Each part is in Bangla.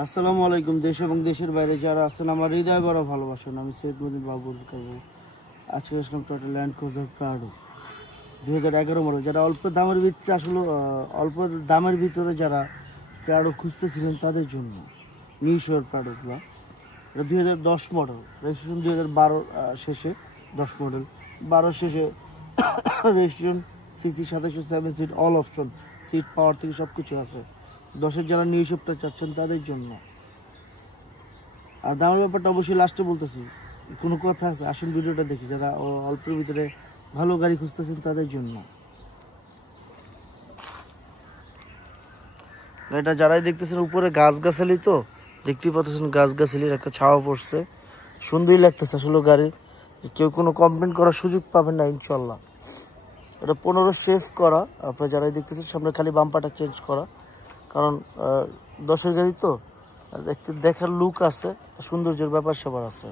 আসসালামু আলাইকুম। দেশ এবং দেশের বাইরে যারা আছেন আমার হৃদয় বড় ভালোবাসেন। আমি সৈয়দ মদিন বাবুল করবো। আজকে আসলাম total land cruiser Prado 2011 model. যারা অল্প দামের ভিতরে আসলে অল্প দামের ভিতরে যারা প্রাডো খুঁজতেছিলেন তাদের জন্য নিউ শেয়ার প্রাডোগুলো। এটা 2010 মডেল, রেজিস্ট্রেশন 2012 শেষে, 10 মডেল 12 শেষে registration. CC 2707 seat, all option, seat পাওয়ার থেকে সব কিছু আছে। 10-এর যারা নিউ শেপটা চাচ্ছেন তাদের জন্য। আর দামের ব্যাপারটা অবশ্যই লাস্টে বলতেছি, কোনো কথা আছে আসুন ভিডিওটা দেখি। যারা অল্পের ভিতরে ভালো গাড়ি খুঁজতেছেন তাদের জন্য এটা। যারাই দেখতেছেন উপরে গাছগাছালি, তো দেখতেই পাচ্ছেন গাছগাছালির একটা ছাওয়া পড়ছে, সুন্দরই লাগতেছে আসলে গাড়ি। কেউ কোনো কমপ্লেন করার সুযোগ পাবেন না ইনশাল্লাহ। এটা 15 শেভ করা। আপনারা যারাই দেখতেছেন সামনে খালি বাম্পারটা চেঞ্জ করা, কারণ 10-এর গাড়ি তো দেখতে দেখার লুক আছে, সৌন্দর্যের ব্যাপার সবার আছে।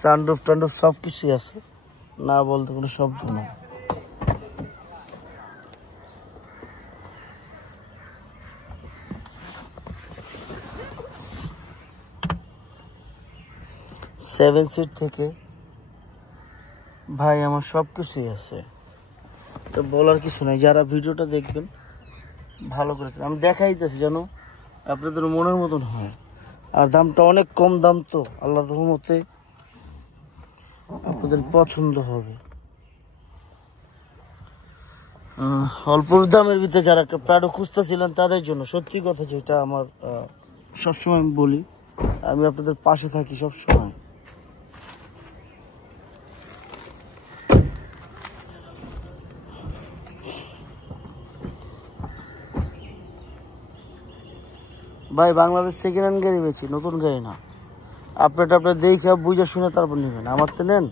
সানরুফ টানরুফ সব কিছুই আছে, না বলতে কোনো শব্দ নেই। সেভেন সিট থেকে ভাই আমার সব কিছুই আছে, তো বলার কিছু নাই। যারা ভিডিওটা দেখবেন ভালো করে আমি দেখাইতেছি যেন আপনাদের মনের মতন হয়। আর দামটা অনেক কম দাম, তো আল্লাহর রহমতে আপনাদের পছন্দ হবে। অল্প দামের ভিতরে যারা একটা প্রাডো খুঁজতেছিলেন তাদের জন্য সত্যি কথা, যেটা আমার সবসময় আমি বলি, আমি আপনাদের পাশে থাকি সবসময়। ভাই বাংলাদেশ সেকেন্ড হ্যান্ড গাড়ি বেশি, নতুন গাড়ি না। আপনার দেখে বুঝে শুনে তারপর নেবেন। আমার তো নেন,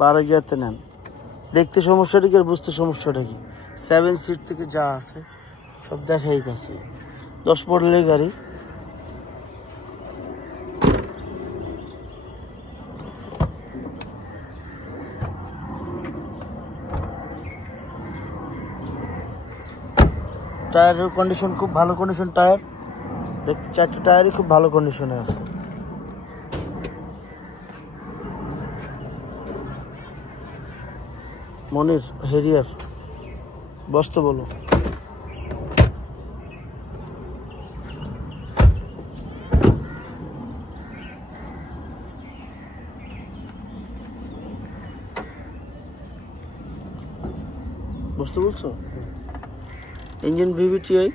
12,000 নেন। দেখতে সমস্যাটা কি আর বুঝতে সমস্যাটা কি। 7 সিট থেকে যা আছে সব দেখাই গেছে। 10 মডেলের গাড়ি। টায়ারের কন্ডিশন খুব ভালো কন্ডিশন টায়ার। দেখতে 4টা টায়ারই খুব ভালো কন্ডিশনে আছে। মনির হেরিয়ার বসতে বলো। বসতে বলছো। Engine VVTi,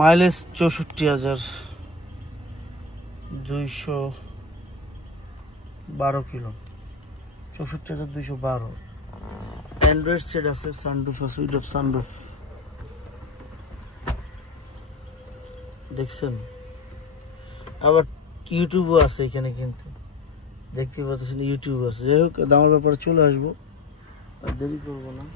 mileage 64,212 kilo, 64,212। Android set আছে, সানরুফ আছে, উইথ সানরুফ দেখছেন। আবার ইউটিউবও আছে এখানে, কিন্তু দেখতে পাচ্ছেন ইউটিউব আছে। যাই হোক, দামের ব্যাপারে চলে আসবো, আর দেরি করবো না।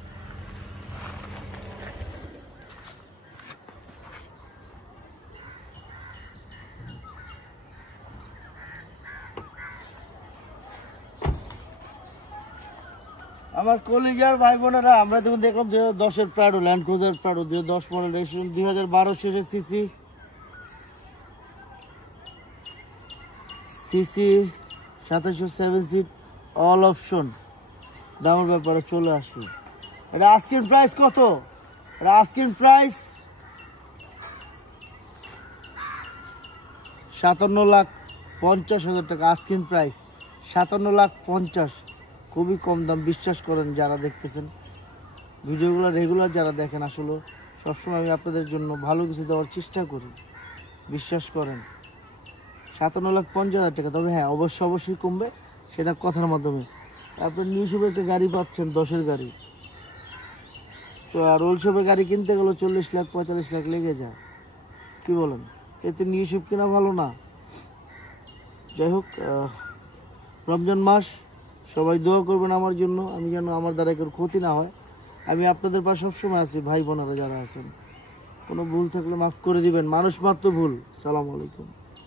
আমার কলিজার ভাই বোনেরা, আমরা যখন দেখলাম 2010-এর Prado, land cruiser Prado 2010 model, registration 2012 শেষে, সিসি 2707 সিট, অল অপশন। দামের ব্যাপারে চলে আসবে। এটা আস্কিং প্রাইস কত? এটা আস্কিং প্রাইস 57,50,000 টাকা। আস্কিং প্রাইস 57,50,000, খুবই কম দাম। বিশ্বাস করেন যারা দেখতেছেন, ভিডিওগুলো রেগুলার যারা দেখেন, আসলে সবসময় আমি আপনাদের জন্য ভালো কিছু দেওয়ার চেষ্টা করি, বিশ্বাস করেন। 57,50,000 টাকা, তবে হ্যাঁ অবশ্যই কমবে, সেটা কথার মাধ্যমে। আপনার নিউ শেপে একটা গাড়ি পাচ্ছেন, 10-এর গাড়ি, তো আর ওল্ড শেপের গাড়ি কিনতে গেলে 40 লাখ 45 লাখ লেগে যায়, কি বলেন? এতে নিউ শেপ কিনা ভালো না? যাই হোক, রমজান মাস, সবাই দোয়া করবেন আমার জন্য, আমি যেন আমার দ্বারা কেউ ক্ষতি না হয়। আমি আপনাদের পাশে সবসময় আছি, ভাই বোনেরা যারা আছেন। কোনো ভুল থাকলে মাফ করে দিবেন, মানুষ মাত্র ভুল। সালাম আলাইকুম।